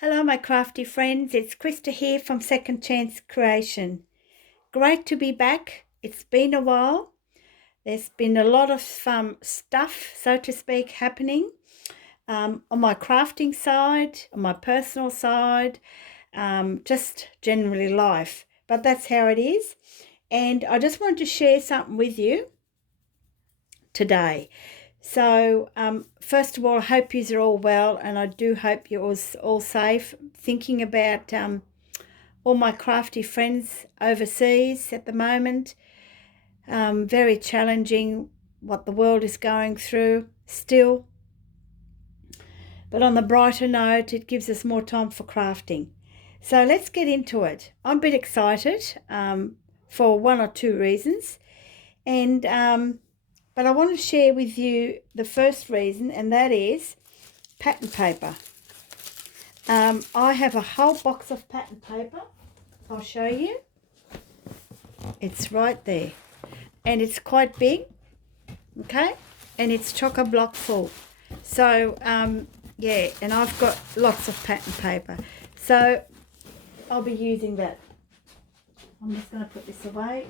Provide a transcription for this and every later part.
Hello, my crafty friends. It's Krista here from Second Chance Creation. Great to be back. It's been a while. There's been a lot of stuff, so to speak, happening on my crafting side, on my personal side, just generally life. But that's how it is. And I just wanted to share something with you today. So, first of all, I hope you're all well, and I do hope you're all safe. Thinking about all my crafty friends overseas at the moment. Very challenging what the world is going through still. But on the brighter note, it gives us more time for crafting. So let's get into it. I'm a bit excited for one or two reasons. And but I want to share with you the first reason, and that is pattern paper. I have a whole box of pattern paper. I'll show you. It's right there. And it's quite big, okay? And it's chock-a-block full. So, yeah, and I've got lots of pattern paper. So, I'll be using that. I'm just going to put this away.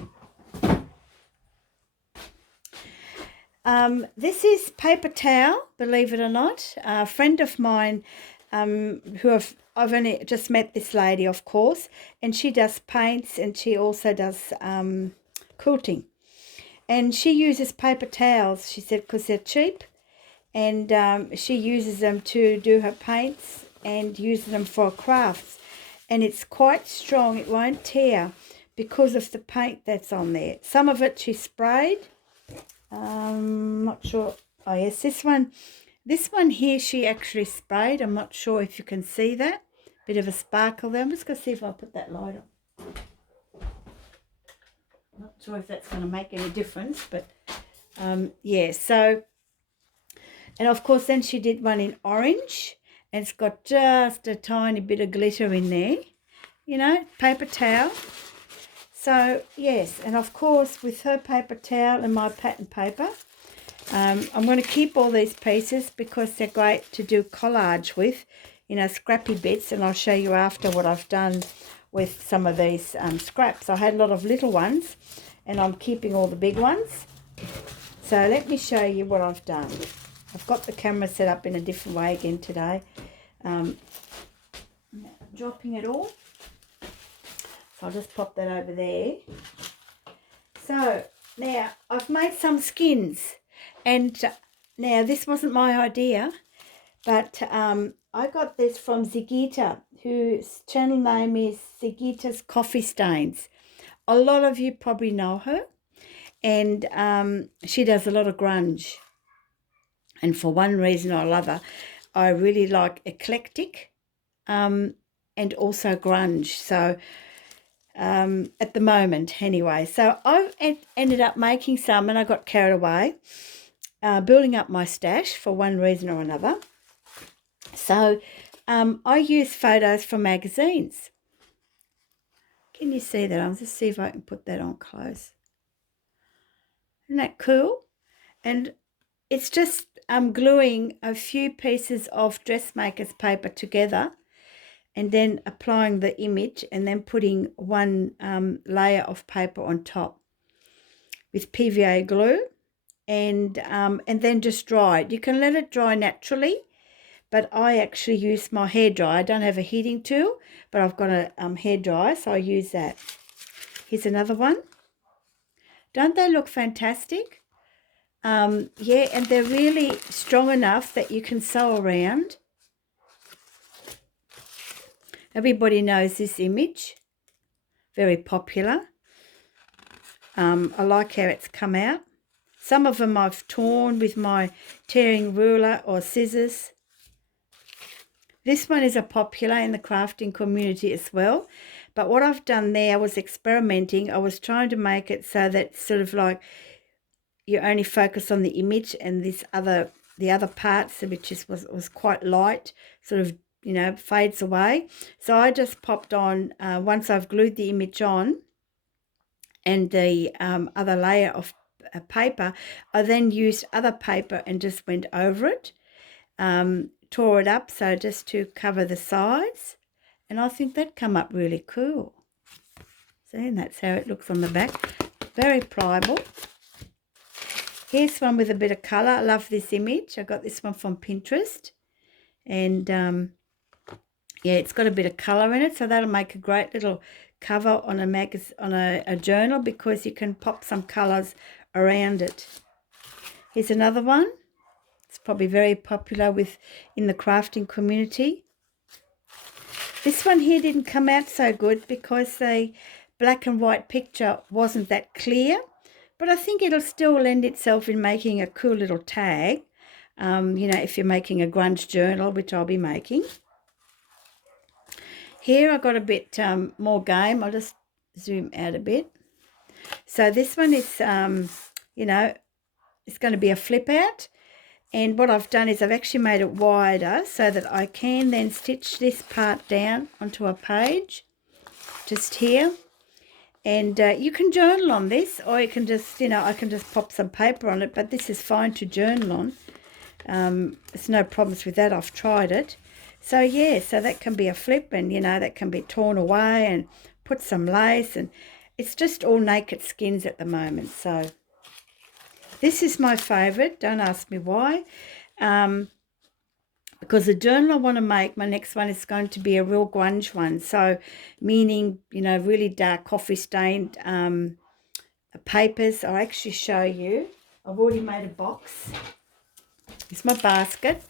This is paper towel, believe it or not. A friend of mine who I've only just met this lady, of course, and she does paints and she also does quilting. And she uses paper towels, she said, because they're cheap. And she uses them to do her paints and uses them for crafts. And it's quite strong. It won't tear because of the paint that's on there. Some of it she sprayed. Not sure. Oh, yes, this one here she actually sprayed. I'm not sure if you can see that. Bit of a sparkle there. I'm just going to see if I put that light on. Not sure if that's going to make any difference, but yeah, so, and of course then she did one in orange, and it's got just a tiny bit of glitter in there, you know, paper towel. So yes, and of course with her paper towel and my pattern paper, I'm going to keep all these pieces because they're great to do collage with, you know, scrappy bits, and I'll show you after what I've done with some of these scraps. I had a lot of little ones and I'm keeping all the big ones. So let me show you what I've done. I've got the camera set up in a different way again today. Dropping it all. So I'll just pop that over there. So now I've made some skins, and now this wasn't my idea, but I got this from Sigita, whose channel name is Sigitas Coffee Stains. A lot of you probably know her, and she does a lot of grunge. And for one reason or another, I really like eclectic and also grunge. So at the moment anyway. So I ended up making some, and I got carried away, building up my stash for one reason or another. So I use photos from magazines. Can you see that? I'll just see if I can put that on close. Isn't that cool? And it's just gluing a few pieces of dressmaker's paper together and then applying the image and then putting one layer of paper on top with PVA glue, and then just dry it. You can let it dry naturally, but I actually use my hairdryer. I don't have a heating tool, but I've got a hairdryer, so I use that. Here's another one. Don't they look fantastic? Yeah, and they're really strong enough that you can sew around. Everybody knows this image. Very popular. I like how it's come out. Some of them I've torn with my tearing ruler or scissors. This one is a popular in the crafting community as well. But what I've done there, I was experimenting. I was trying to make it so that sort of like you only focus on the image, and the other parts, which was quite light, sort of, you know, fades away. So I just popped on, once I've glued the image on and the other layer of paper, I then used other paper and just went over it tore it up, so just to cover the sides, and I think that come up really cool. See, and that's how it looks on the back. Very pliable. Here's one with a bit of colour. I love this image. I got this one from Pinterest, and yeah, it's got a bit of colour in it, so that'll make a great little cover on a journal, because you can pop some colours around it. Here's another one. It's probably very popular in the crafting community. This one here didn't come out so good because the black and white picture wasn't that clear, but I think it'll still lend itself in making a cool little tag, you know, if you're making a grunge journal, which I'll be making. Here I got a bit more game. I'll just zoom out a bit. So this one is, you know, it's going to be a flip out. And what I've done is I've actually made it wider so that I can then stitch this part down onto a page, just here. And you can journal on this, or you can just, you know, I can just pop some paper on it, but this is fine to journal on. There's no problems with that. I've tried it. So, yeah, so that can be a flip, and, you know, that can be torn away and put some lace, and it's just all naked skins at the moment. So this is my favourite. Don't ask me why. Because the journal I want to make, my next one, is going to be a real grunge one. So meaning, you know, really dark coffee stained papers. I'll actually show you. I've already made a box. It's my basket.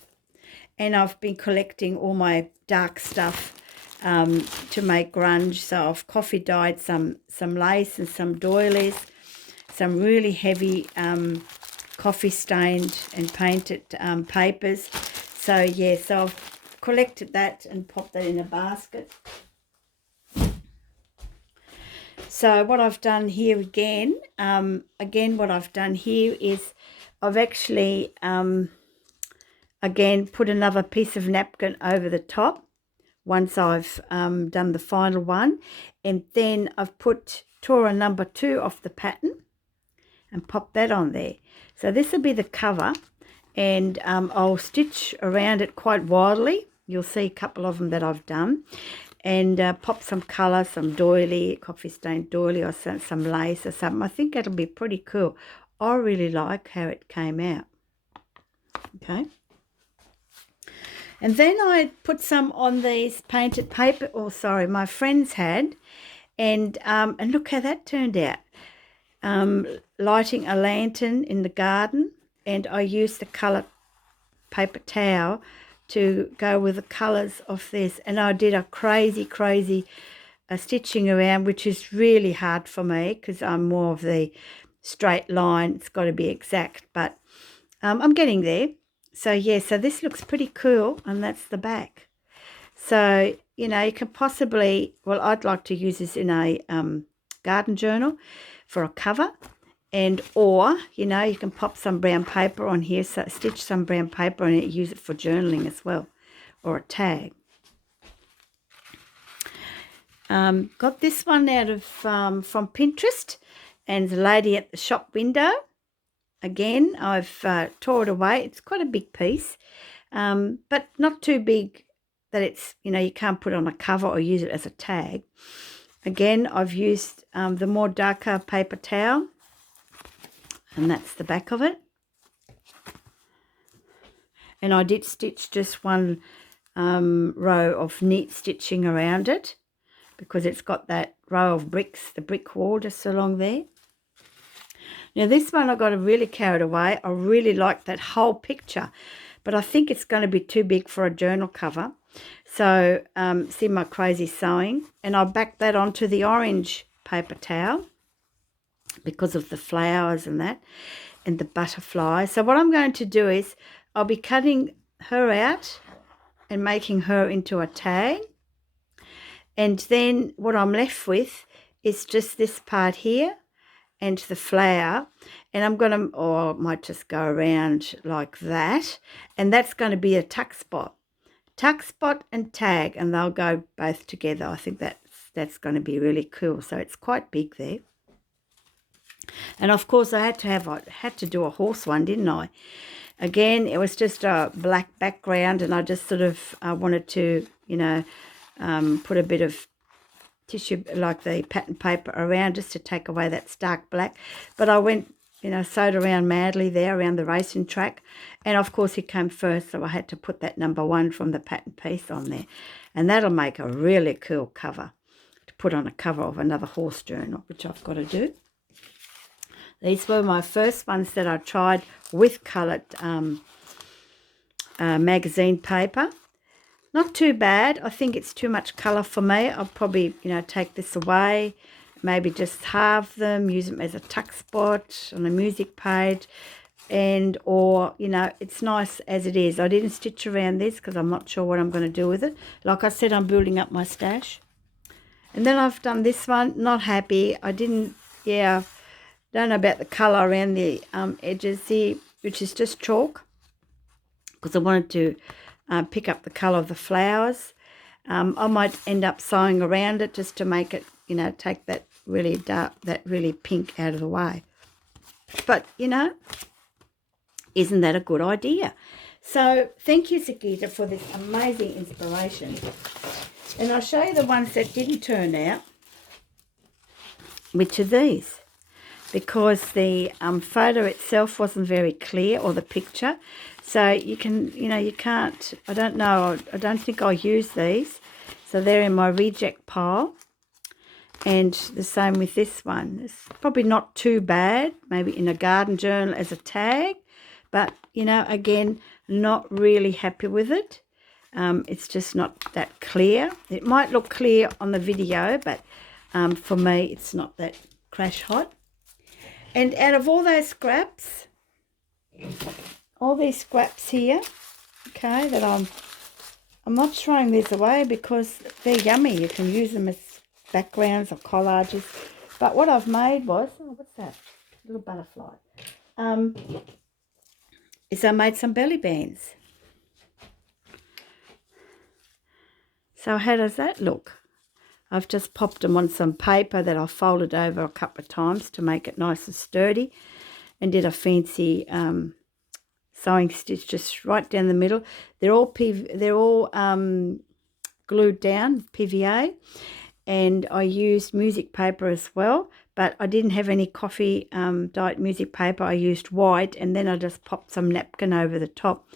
And I've been collecting all my dark stuff to make grunge. So I've coffee dyed some lace and some doilies, some really heavy coffee stained and painted papers. So yeah, so I've collected that and popped that in a basket. So what I've done here again what I've done here is I've actually again put another piece of napkin over the top once I've done the final one, and then I've tore a number 2 off the pattern and popped that on there. So this will be the cover, and I'll stitch around it quite wildly. You'll see a couple of them that I've done, and pop some colour, some doily, coffee stained doily, or some lace or something. I think it'll be pretty cool. I really like how it came out. Okay. And then I put some on these painted paper, my friends had, and look how that turned out. Lighting a lantern in the garden, and I used the colour paper towel to go with the colours of this, and I did a crazy stitching around, which is really hard for me because I'm more of the straight line. It's got to be exact, but I'm getting there. So yeah, so this looks pretty cool, and that's the back. So, you know, you can possibly, well, I'd like to use this in a garden journal for a cover, or, you know, you can pop some brown paper on here, so stitch some brown paper on it, use it for journaling as well, or a tag. Got this one out of from Pinterest, and the lady at the shop window. Again, I've tore it away. It's quite a big piece, but not too big that it's, you know, you can't put it on a cover or use it as a tag. Again, I've used the more darker paper towel, and that's the back of it. And I did stitch just one row of neat stitching around it, because it's got that row of bricks, the brick wall just along there. Now this one I got really carried away. I really like that whole picture, but I think it's going to be too big for a journal cover. So see my crazy sewing, and I'll back that onto the orange paper towel because of the flowers and that, and the butterfly. So what I'm going to do is I'll be cutting her out and making her into a tag, and then what I'm left with is just this part here and the flower, and I'm going to, or I might just go around like that, and that's going to be a tuck spot and tag, and they'll go both together. I think that's going to be really cool. So it's quite big there, and of course I had to do a horse one, didn't I? Again, it was just a black background, and I just sort of wanted to, you know, put a bit of tissue, like the pattern paper, around just to take away that stark black. But I went, you know, sewed around madly there around the racing track, and of course he came first, so I had to put that number 1 from the pattern piece on there, and that'll make a really cool cover to put on a cover of another horse journal, which I've got to do. These were my first ones that I tried with coloured magazine paper. Not too bad. I think it's too much colour for me. I'll probably, you know, take this away, maybe just halve them, use them as a tuck spot on a music page, or, you know, it's nice as it is. I didn't stitch around this because I'm not sure what I'm going to do with it. Like I said, I'm building up my stash. And then I've done this one. Not happy. I didn't, yeah, don't know about the colour around the edges here, which is just chalk, because I wanted to pick up the colour of the flowers. I might end up sewing around it just to make it, you know, take that really dark, that really pink out of the way. But, you know, isn't that a good idea? So thank you, Sigita, for this amazing inspiration. And I'll show you the ones that didn't turn out, which are these, because the photo itself wasn't very clear, or the picture. So you can, you know, you can't, I don't know, I don't think I'll use these. So they're in my reject pile. And the same with this one. It's probably not too bad, maybe in a garden journal as a tag. But, you know, again, not really happy with it. It's just not that clear. It might look clear on the video, but for me, it's not that crash hot. And out of all those scraps, all these scraps here, okay, that I'm not throwing these away because they're yummy. You can use them as backgrounds or collages. But what I've made was, oh, what's that? A little butterfly. Is I made some belly bands. So how does that look? I've just popped them on some paper that I've folded over a couple of times to make it nice and sturdy, and did a fancy sewing stitch just right down the middle. They're all glued down, PVA, and I used music paper as well, but I didn't have any coffee dyed music paper. I used white, and then I just popped some napkin over the top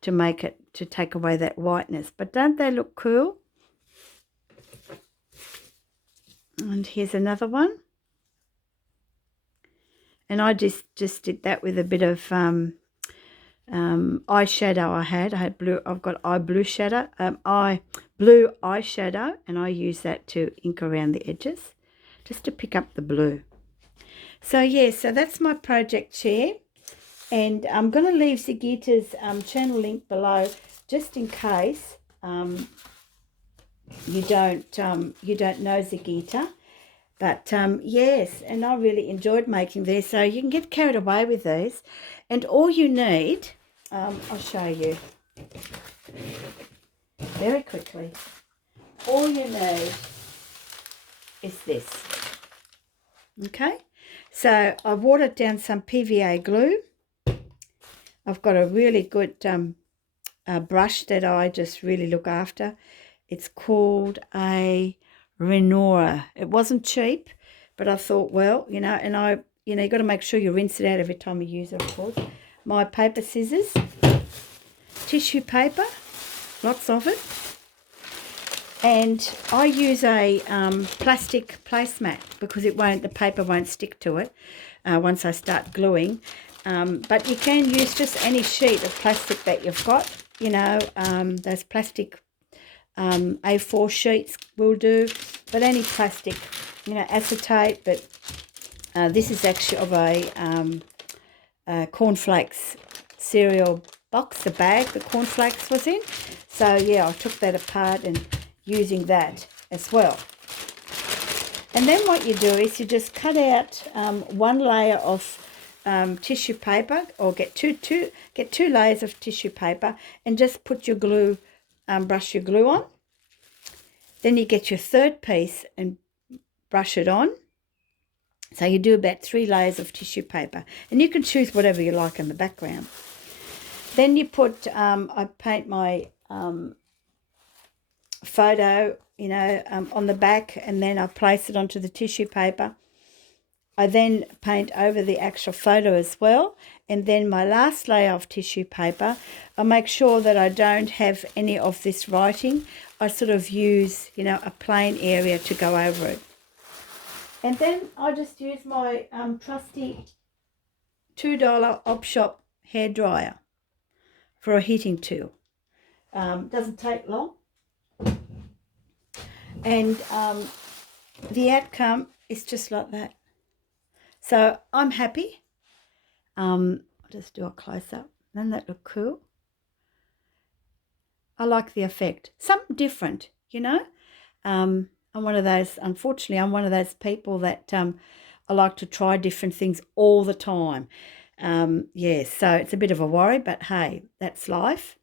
to make it, to take away that whiteness. But don't they look cool? And here's another one. And I just did that with a bit of eyeshadow I had blue. I've got blue eyeshadow, and I use that to ink around the edges just to pick up the blue. So yeah, so that's my project chair, and I'm going to leave Sigita's channel link below just in case you don't know Sigita. But yes, and I really enjoyed making these. So you can get carried away with these, and all you need, I'll show you very quickly. All you need is this. Okay, so I've watered down some PVA glue. I've got a really good brush that I just really look after. It's called a Renora. It wasn't cheap, but I thought, well, you know, and you got to make sure you rinse it out every time you use it, of course. My paper scissors, tissue paper, lots of it, and I use a plastic placemat because the paper won't stick to it once I start gluing. But you can use just any sheet of plastic that you've got, you know, those plastic A4 sheets will do, but any plastic, you know, acetate. But this is actually of a cornflakes cereal box, the bag the cornflakes was in. So yeah, I took that apart and using that as well. And then what you do is you just cut out one layer of tissue paper, or get two layers of tissue paper, and just put your glue, brush your glue on. Then you get your third piece and brush it on. So you do about 3 layers of tissue paper, and you can choose whatever you like in the background. Then you put, I paint my photo, on the back, and then I place it onto the tissue paper. I then paint over the actual photo as well. And then my last layer of tissue paper, I make sure that I don't have any of this writing. I sort of use, a plain area to go over it. And then I just use my trusty $2 op shop hairdryer for a heating tool. Doesn't take long. And the outcome is just like that. So I'm happy. I'll just do a close-up. Doesn't that look cool? I like the effect. Something different, I'm one of those, unfortunately, I'm one of those people that I like to try different things all the time. So it's a bit of a worry, but hey, that's life.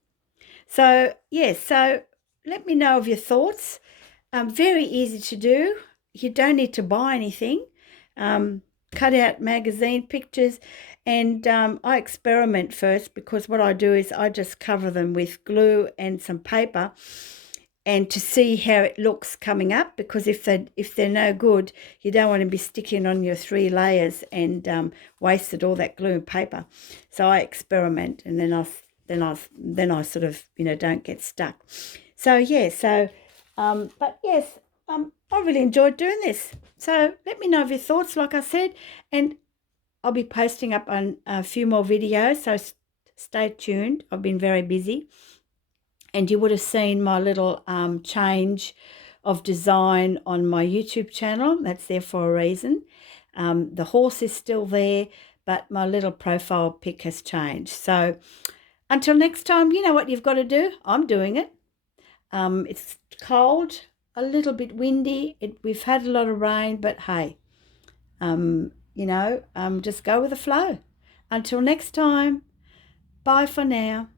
So, so let me know of your thoughts. Very easy to do. You don't need to buy anything. Cut out magazine pictures, and I experiment first, because what I do is I just cover them with glue and some paper, and to see how it looks coming up, because if they're no good, you don't want to be sticking on your 3 layers and wasted all that glue and paper. So I experiment, and then I sort of don't get stuck. So but yes, I really enjoyed doing this. So let me know of your thoughts, like I said, and I'll be posting up on a few more videos, so stay tuned. I've been very busy. And you would have seen my little change of design on my YouTube channel. That's there for a reason. The horse is still there, but my little profile pic has changed. So until next time, you know what you've got to do. I'm doing it. It's cold, a little bit windy. We've had a lot of rain, but hey, just go with the flow. Until next time, bye for now.